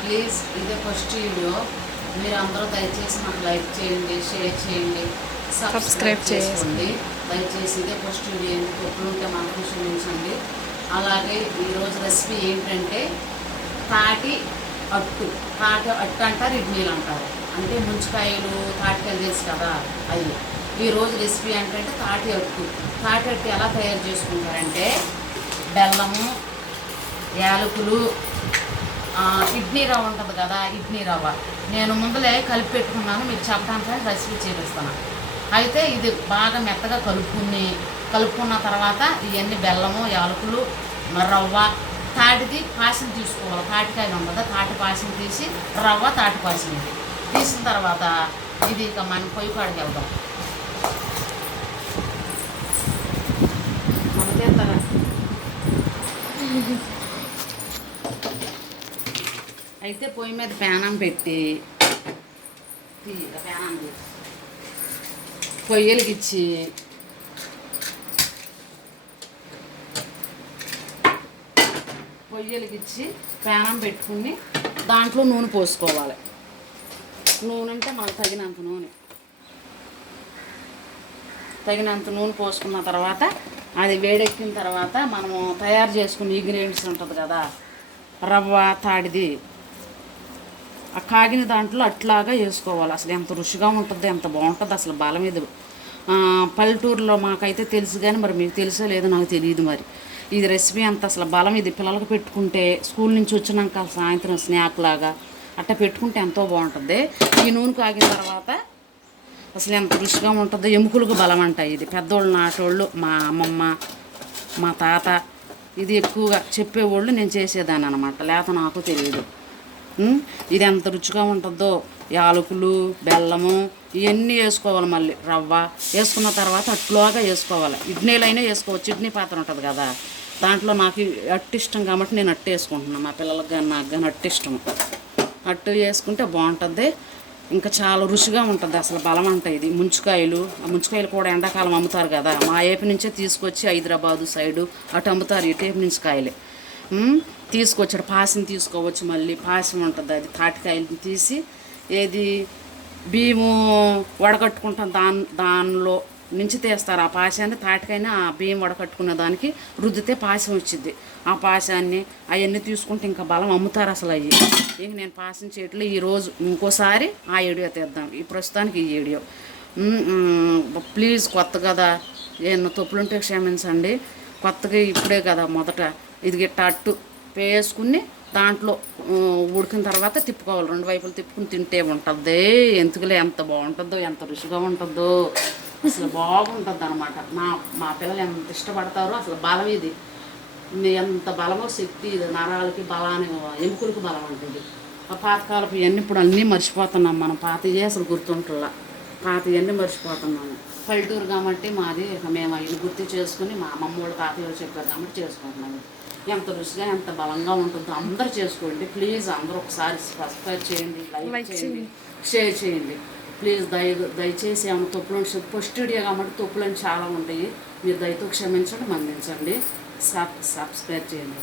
Please ఇదే first video. మీరు అందరూ దయచేసి నాకు లైక్ చేయండి, షేర్ చేయండి, సబ్స్క్రైబ్ చేసుకోండి. దయచేసి ఇదే ఫస్ట్ వీడియో. ఎందుకు ఎప్పుడు ఉంటే మనకు క్షమించండి. అలాగే ఈరోజు రెసిపీ ఏంటంటే తాటి అట్టు అంటారు, ఇడ్లీలు అంటారు. అంటే ముంచుకాయలు తాటికాయలు చేసి కదా అవి. ఈరోజు రెసిపీ ఏంటంటే తాటి అట్టు ఎలా తయారు చేసుకుంటారంటే బెల్లము, యాలకులు, ఇడ్లీ రవ్వ ఉంటుంది కదా, ఇడ్లీ రవ్వ నేను ముందులే కలిపి పెట్టుకున్నాను, మీకు చెప్పడానికి రెసిపీ చేపిస్తాను. అయితే ఇది బాగా మెత్తగా కలుపుకున్న తర్వాత ఇవన్నీ బెల్లము, యాలకులు, రవ్వ, తాటిది పాసిన తీసుకోవాలి. తాటికాయలు ఉండదు, తాటి పాసిన తీసి రవ్వ, తాటి పాసిన తీసిన తర్వాత ఇది ఇక మనం పొయ్యి కాడికి వెళ్దాం. అయితే పొయ్యి మీద ప్యానం పెట్టి పొయ్యలకిచ్చి ప్యానం పెట్టుకుని దాంట్లో నూనె పోసుకోవాలి. నూనె అంటే మనకు తగినంత నూనె పోసుకున్న తర్వాత అది వేడెక్కిన తర్వాత మనము తయారు చేసుకున్న ఇంగ్రీడియంట్స్ ఉంటుంది కదా, రవ్వ, తాడిది, ఆ కాగిన దాంట్లో అట్లాగా వేసుకోవాలి. అసలు ఎంత రుచిగా ఉంటుంది, ఎంత బాగుంటుంది అసలు. బలం ఇది పల్లెటూరులో మాకైతే తెలుసు, కానీ మరి మీకు తెలుసో లేదో నాకు తెలియదు. మరి ఇది రెసిపీ అంత అసలు బలం ఇది. పిల్లలకు పెట్టుకుంటే స్కూల్ నుంచి వచ్చినాక సాయంత్రం స్నాక్ లాగా అట్లా పెట్టుకుంటే ఎంతో బాగుంటుంది. ఈ నూనె కాగిన తర్వాత అసలు ఎంత రుచిగా ఉంటుందో. ఎముకలకు బలం అంటాయి ఇది. పెద్దోళ్ళు, నాటోళ్ళు, మా అమ్మమ్మ, మా తాత ఇది ఎక్కువగా చెప్పేవాళ్ళు, నేను చేసేదాన్ని అనమాట. లేకపోతే నాకు తెలియదు. ఇది ఎంత రుచిగా ఉంటుందో. యాలకులు, బెల్లము ఇవన్నీ వేసుకోవాలి. మళ్ళీ రవ్వ వేసుకున్న తర్వాత అట్లుగా వేసుకోవాలి. ఇడ్లీలైనా వేసుకోవచ్చు. ఇడ్లీ పాత్ర ఉంటుంది కదా, దాంట్లో నాకు అట్టు ఇష్టం కాబట్టి నేను అట్టు వేసుకుంటున్నాను. మా పిల్లలకు కానీ నాకు కానీ అట్టు ఇష్టం. అట్టు వేసుకుంటే బాగుంటుంది, ఇంకా చాలా రుచిగా ఉంటుంది. అసలు బలం అంట ఇది. ముంచుకాయలు కూడా ఎండాకాలం అమ్ముతారు కదా, మా ఏపీ నుంచే తీసుకొచ్చి హైదరాబాదు సైడు అటు అమ్ముతారు. ఇటు ఏపీ నుంచి కాయలే తీసుకొచ్చాడు. పాసిని తీసుకోవచ్చు. మళ్ళీ పాసం ఉంటుంది, అది తాటికాయలు తీసి ఏది బియ్యము వడకట్టుకుంటాం దానిలో నుంచి తీస్తారు. ఆ పాశాన్ని తాటికైనా ఆ బియ్యం వడకట్టుకున్న దానికి రుద్దితే పాశం వచ్చింది. ఆ పాశాన్ని అవన్నీ తీసుకుంటే ఇంకా బలం అమ్ముతారు అసలు. అవి ఇంక నేను పాసం చేయట్లే. ఈరోజు ఇంకోసారి ఆ వీడియో తీద్దాం. ఈ ప్రస్తుతానికి ఈ వీడియో ప్లీజ్. కొత్త కదా, ఏమన్నా తప్పులుంటే క్షమించండి. కొత్తగా ఇప్పుడే కదా మొదట ఇది గిట్ట అట్టు వేసుకుని దాంట్లో ఉడికిన తర్వాత తిప్పుకోవాలి. 2 వైపులు తిప్పుకుని తింటే ఉంటుంది. ఎందుకులే ఎంత బాగుంటుందో, ఎంత రుచిగా ఉంటుందో, అసలు బాగుంటుంది అనమాట. మా పిల్లలు ఎంత ఇష్టపడతారో. అసలు బలం ఇది. ఎంత బలమో శక్తి ఇది. నరాలకి బలాన్ని, ఎముకలకు బలం ఉంటుంది. ఆ పాతకాలపు ఇవన్నీ ఇప్పుడు అన్నీ మర్చిపోతున్నాం మనం. పాతయ్యే అసలు గుర్తుంటుల్లా. పాతయ్యన్నీ మర్చిపోతున్నాము. పల్లెటూరు కాబట్టి మాది. మేము అవి గుర్తు చేసుకుని మా అమ్మమ్మ వాళ్ళు, తాతయ్య చెప్పారు కాబట్టి చేసుకుంటున్నాము. ఎంత రుచిగా, ఎంత బలంగా ఉంటుందో. అందరూ చేసుకోండి ప్లీజ్. అందరూ ఒకసారి సబ్స్క్రైబ్ చేయండి, లైక్ చేయండి, షేర్ చేయండి ప్లీజ్. దయచేసి ఏమైనా తప్పులు ఫస్ట్ వీడియో కాబట్టి తప్పులని చాలా ఉంటాయి. మీరు దయతో క్షమించండి, మన్నించండి. సబ్స్క్రైబ్ చేయండి.